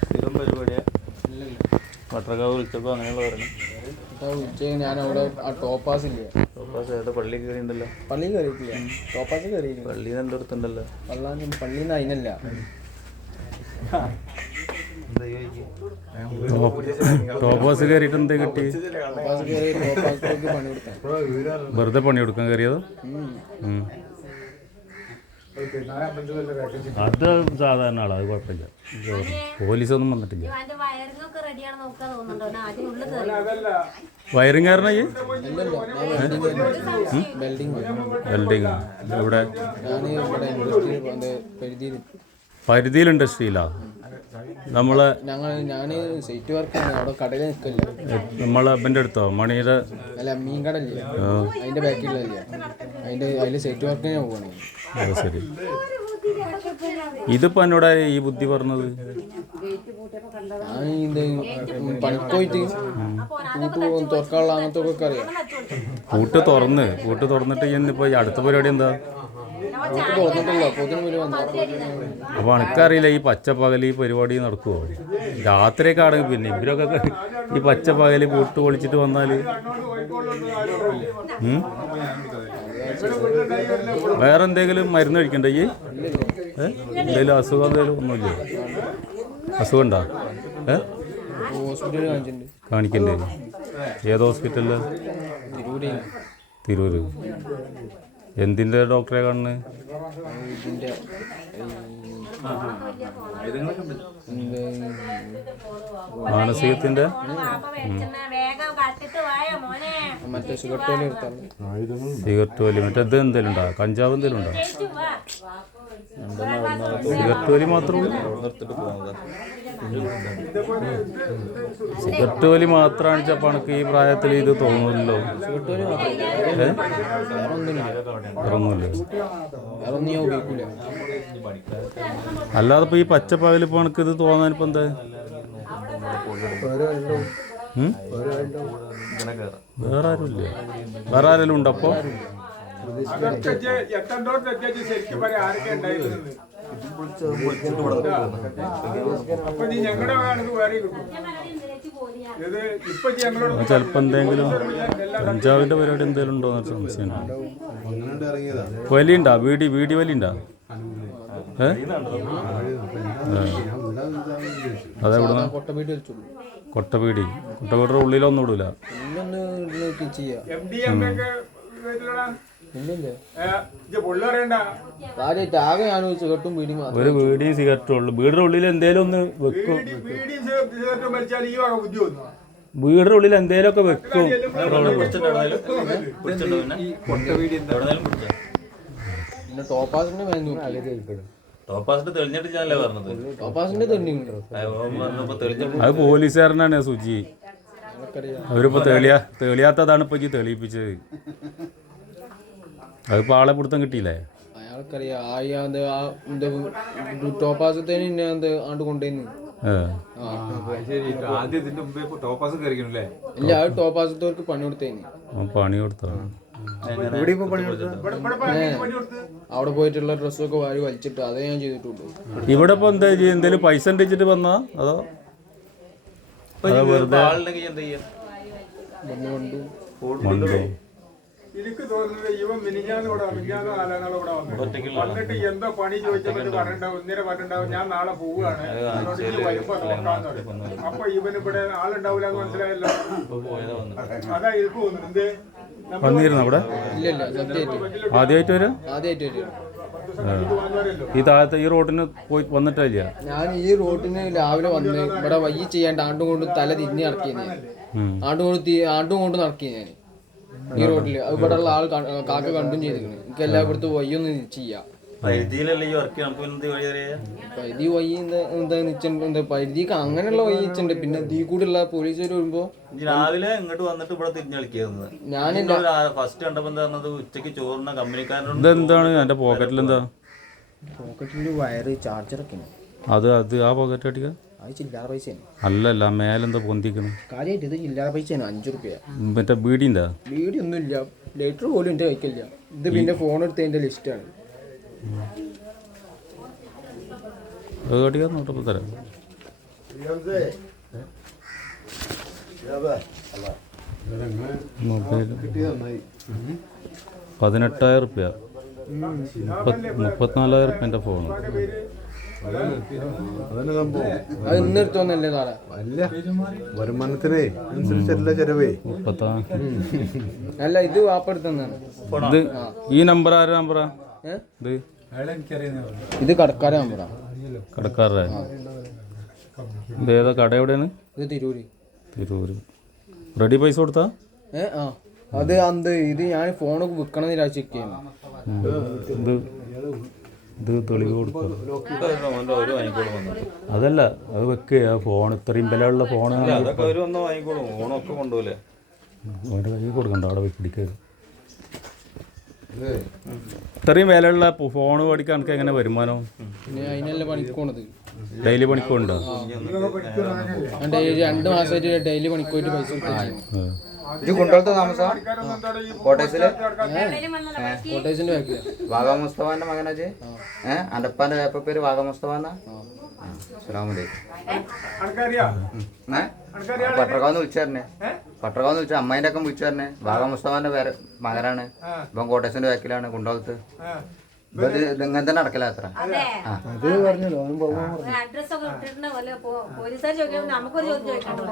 സ്ഥിരം പരിപാടിയാ. പത്രക്കാവ് വിളിച്ചപ്പോൾ അങ്ങനെയുള്ള പറഞ്ഞു ഉച്ചയ്ക്ക് ഞാൻ അവിടെ ആ ടോപ്പാസ് ഇല്ലേ? ടോപ്പാസ് ഏതാ? പള്ളി പള്ളി കയറിയിട്ടില്ല. ടോപ്പാസ് കയറിയില്ല. പള്ളിയിൽ നിന്ന് എന്റെ അടുത്തുണ്ടല്ലോ പള്ളാൻ പള്ളിയിൽ നിന്ന് അതിനല്ല ടോപ്പാസ് കയറിയിട്ട് എന്താ കിട്ടി? ടോപ്പാസ് കയറി ടോപ്പാസിലേക്ക് പണി കൊടുക്കാൻ വെറുതെ പണി കൊടുക്കാൻ കയറിയത്. അത് സാധാരണ ആളാ അത് കുഴപ്പമില്ല. പോലീസൊന്നും വന്നിട്ടില്ല. വയറിംഗ് കാരണം ഈ? വെൽഡിങ് വെൽഡിങ് ഇവിടെ പരിധിയിൽ പരിധിയിൽ ഇൻഡസ്ട്രിയിലാ? നമ്മളെ ഞങ്ങൾ ഞാൻ സൈറ്റ് വർക്കാണ് അവിടെ കടയിൽ നിൽക്കില്ല നമ്മളെ അപ്പന്റെ അടുത്തോ മണിയുടെ അല്ല മീൻ കടല്ലേ അതിന്റെ ബാക്കിലല്ലേ അതിന്റെ അതിൽ സെറ്റ് വർക്കിന് ഞാൻ പോകണേ അത് ശരി. ഇതിപ്പോ എന്നോട് ഈ ബുദ്ധി പറഞ്ഞത്? ഞാൻ ഇത് പണിക്ക് പോയിട്ട് കൂട്ട് തുറക്കാനുള്ള അങ്ങനത്തെ ഒക്കെ അറിയാം. കൂട്ട് തുറന്ന് കൂട്ട് തുറന്നിട്ട് ഇന്നിപ്പോ ഈ അടുത്ത പരിപാടി എന്താ? കൂട്ട് വന്നു. അപ്പൊ എനിക്കറിയില്ല ഈ പച്ചപ്പകൽ ഈ പരിപാടി നടക്കുവോ? രാത്രിയൊക്കെ ആണെങ്കിൽ പിന്നെ ഇവരൊക്കെ ഈ പച്ചപ്പകൽ കൂട്ട് പൊളിച്ചിട്ട് വന്നാൽ? ഉം? വേറെ എന്തെങ്കിലും മരുന്ന് കഴിക്കണ്ട ഈ? എന്തെങ്കിലും അസുഖം എന്തെങ്കിലും ഒന്നുമില്ല? അസുഖം ഉണ്ടോ ഏ? കാണിക്കണ്ടേ? ഏത് ഹോസ്പിറ്റലിൽ? തിരൂര്. എന്തിന്റെ ഡോക്ടറെ കാണുന്നത്? ഇതിന്റെ മാനസികത്തിന്റെ അപ്പൊ വെളിച്ചെണ്ണ വേഗം കട്ടിട്ട് വായോ മോനെ മറ്റേ സിഗരറ്റോലി എടുത്താണ് സിഗരറ്റ് വലി മറ്റേത് എന്തെങ്കിലും ഉണ്ടോ? കഞ്ചാവ് എന്തെങ്കിലും ഉണ്ടോ? വാ. സിഗരറ്റ് വലി മാത്രമേ സിഗരറ്റ് വലി മാത്രമാണ് വെച്ചപ്പോൾ എനിക്ക് ഈ പ്രായത്തിൽ ഇത് തോന്നുന്നല്ലോ. അല്ലാതെ ഇപ്പൊ ഈ പച്ചപ്പകൽ ഇപ്പൊ എനിക്ക് ഇത് എന്താ? ഉം? ഇങ്ങനെ കയറാം വേറെ ആരുമില്ല. വേറെ ആരെങ്കിലും ഉണ്ടപ്പോ ചിലപ്പോൾ എന്തെങ്കിലും കഞ്ചാവിന്റെ പരിപാടി എന്തെങ്കിലും ഉണ്ടോ എന്ന് സംശയം. വലിയുണ്ടാ? വീടി വീടി വലിയുണ്ടാ? ഏ. അതെവിടുന്ന? കൊട്ടപീടി കൊട്ടപീടിയുടെ ഉള്ളിലൊന്നും ഇടൂല. ഒരു വീടിയും സിഗരറ്റും ഉള്ളു. വീടിന്റെ ഉള്ളിൽ എന്തേലും ഒന്ന് വെക്കും. വീടിന്റെ ഉള്ളിൽ എന്തേലും ഒക്കെ വെക്കും. ടോപ്പാസിന്റെ തെളിഞ്ഞിട്ട് ഞാനല്ലേ പറഞ്ഞത്? ടോപ്പാസിന്റെ അത് പോലീസുകാരനാണ് സുജി. അവരിപ്പോ തെളിയാ തെളിയാത്തതാണ് ഇപ്പൊ ഈ തെളിയിപ്പിച്ചത്. അതിപ്പോ ആളെ പിടുത്തം കിട്ടിയില്ലേ? അയാൾക്കറിയാം. ആ അത് ആ ടോപ്പാസത്തേന് ആണ്ട് കൊണ്ടുവന്നു ഇല്ല ടോപ്പാസത്തവർക്ക് പണി കൊടുത്തേന്. പണി കൊടുത്താണ് ഇവിടെ പണി കൊടുത്ത്. അവിടെ പോയിട്ടുള്ള ഡ്രസ്സൊക്കെ വാരി വലിച്ചിട്ട് അതേ ഞാൻ ചെയ്തിട്ടുള്ളൂ. ഇവിടെ ഇപ്പൊ എന്താ എന്തേലും പൈസ ഉണ്ടിച്ചിട്ട് വന്നാ? അതോ? അതോ വെറുതെ? എനിക്ക് തോന്നുന്നത് ഇവൻ മിനിഞ്ഞാന്ന് ഇവിടെ മിനിഞ്ഞാന്ന് നാലാനാളെ ഇവിടെ വന്നു. വന്നിട്ട് എന്താ പണി ചോദിച്ചപ്പോൾ പറഞ്ഞിട്ടുണ്ടാവും ഇന്നലെ പറഞ്ഞിട്ടുണ്ടാവും ഞാൻ നാളെ പോവുകയാണ്. അതുകൊണ്ട് വരുമ്പോ നോക്കാന്ന് പറയും അപ്പൊ ഇവന് ഇവിടെ ആളുണ്ടാവില്ല എന്ന് മനസ്സിലായല്ലോ. ഇപ്പൊ പോയതാ വന്നത് അതാ എനിക്ക് തോന്നുന്നത്. എന്ത്? വന്നിരുന്നു അവിടെ? ആദ്യമായിട്ട് വരാം? ഈ താഴത്തെ ഈ റോഡിന് പോയി വന്നിട്ടില്ല? ഞാൻ ഈ റോട്ടിന് രാവിലെ വന്ന് ഇവിടെ വയ്യ ചെയ്യാണ്ട് ആണ്ടും കൊണ്ട് തല തിരിഞ്ഞ് നടക്കിയത്. ആണ്ടും കൊണ്ട് ആണ്ടും കൊണ്ട് നടക്കിയത് ഞാൻ. ഈ റോഡിൽ ഇവിടെ ഉള്ള ആൾ കാക്ക കണ്ടും ചെയ്തിരിക്കണ്. എനിക്ക് എല്ലാ ഇവിടുത്തെ വയ്യൊന്ന് ചെയ്യാം. പരിധിയിലല്ലേ ഈ വർക്ക് വഴി അറിയാ പരിധി വഴി എന്താ നിച്ചുണ്ട് പരിധിക്ക് അങ്ങനെയുള്ള വഴി നിച്ചുണ്ട്. പിന്നെ ദീ കൂടെയുള്ള പോലീസ് വരുമ്പോ രാവിലെ ഇങ്ങോട്ട് വന്നിട്ട് ഇവിടെ തിരിഞ്ഞു കളിക്കുന്നത് ഞാൻ ഫസ്റ്റ് കണ്ടപ്പോ എന്താ പറഞ്ഞത്? ഉച്ചയ്ക്ക് ചോറിന കമ്പനിക്കാരനോട് ഇതെന്താണ്? എന്റെ പോക്കറ്റിൽ എന്താ പോക്കറ്റിൽ വയറ് ചാർജർ ഒക്കെ അത് അത് ആ പോക്കറ്റ് അടിക്കുക അത് ചില്ലറ പൈസയാണ് അല്ലല്ല മേലെന്താ പൊന്തിക്കണം. കാര്യമായിട്ട് ഇത് ചില്ലറ പൈസയാണ് അഞ്ചു റുപ്യ. മറ്റേ ബീഡിന്റെ വീഡിയോ ഒന്നുമില്ല ലെറ്റർ പോലും എന്റെ കൈക്കില്ല ഇത് പിന്നെ ഫോൺ എടുത്തതിന്റെ ലിസ്റ്റാണ് തരാം. മൊബൈൽ പതിനെട്ടായിരം റുപ്യ. മുപ്പത്തിനാലായിരം റുപ്യ എന്റെ ഫോൺ അതന്നെ സംഭവം അല്ല വരുമാനത്തിനേ അനുസരിച്ചല്ല ചെലവേ. മുപ്പത്താ അല്ല ഇത് വാപ്പെടുത്തുന്നതാണ് ഇത് ഈ നമ്പർ ആരുടെ നമ്പറാ? ഇത് ഇത് കടക്കാരെ നമ്പറാ കടക്കാരുടെ ഇത് ഏതാ കട എവിടെയാണ്? ഇത് തിരൂര്. തിരൂര്. റെഡി പൈസ കൊടുത്താ? ഏ ആ. അത് അന്ത് ഇത് ഞാൻ ഫോൺ വിൽക്കണം നിരാശിക്കുകയാണ് ഇത് ഇത് തെളിവ് കൊടുക്കുക ഒരു വാങ്ങിക്കോളും അതല്ല അത് വെക്കുക ആ ഫോൺ ഇത്രയും വിലയുള്ള ഫോൺ അവന്റെ കയ്യിൽ കൊടുക്കണ്ട അവിടെ പിടിക്കുക ഇത്രയും വിലയുള്ള ഫോൺ മേടിക്കാൻ എനിക്ക് എങ്ങനെ വരുമാനം? ഡെയിലി പണിക്കുണ്ടോ? രണ്ട് മാസമായിട്ട് ഡെയിലി പണിക്കോയിട്ട് പൈസ ഇത് കുണ്ടളത്തെ താമസം? കോട്ടേഴ്സിൽ കോട്ടേഴ്സിന്റെ വാഗ മുസ്തഫാന്റെ മകനാജ്? ഏഹ് അന്റെ വേപ്പ പേര് വാഗാ മുസ്തഫാന്ന? പട്ടറക്കാന്ന് വിളിച്ചായിരുന്നേ പട്ടറക്കാന്ന് വിളിച്ച അമ്മേന്റെ ഒക്കെ വിളിച്ചാരനെ വാഗ മുസ്തഫാന്റെ പേര് മകനാണ്. ഇപ്പം കോട്ടേഴ്സിന്റെ ബാക്കിലാണ് കുണ്ടളത്ത്. ഇങ്ങനെ തന്നെ നടക്കല അത്ര. അതെ. അഡ്രസ് ഒക്കെ ഇട്ടിട്ടുണ്ട് വല്ല പോലീസുകാർ ചോദിക്കുമ്പോൾ നമുക്കൊരു ചോദ്യം ചോദിക്കണ്ടോ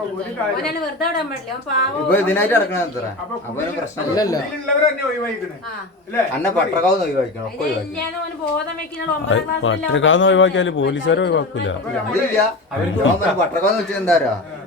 ഓനാണ് വെറുതെ വിടാൻ പാടില്ല. അവൻ പാവം ഇപ്പൊ ഇതിനായിട്ട് നടക്കണ അത്ര. അപ്പൊ പ്രശ്നമില്ലല്ലോ അന്നെ പട്ടറക്കാവ് ഒഴിവാക്കണം ഒക്കെ ഒഴിവാക്കി. ഒഴിവാക്കിയാൽ പോലീസുകാരെ ഒഴിവാക്കൂല. പട്ടക്കാവ് വിളിച്ചത് എന്താ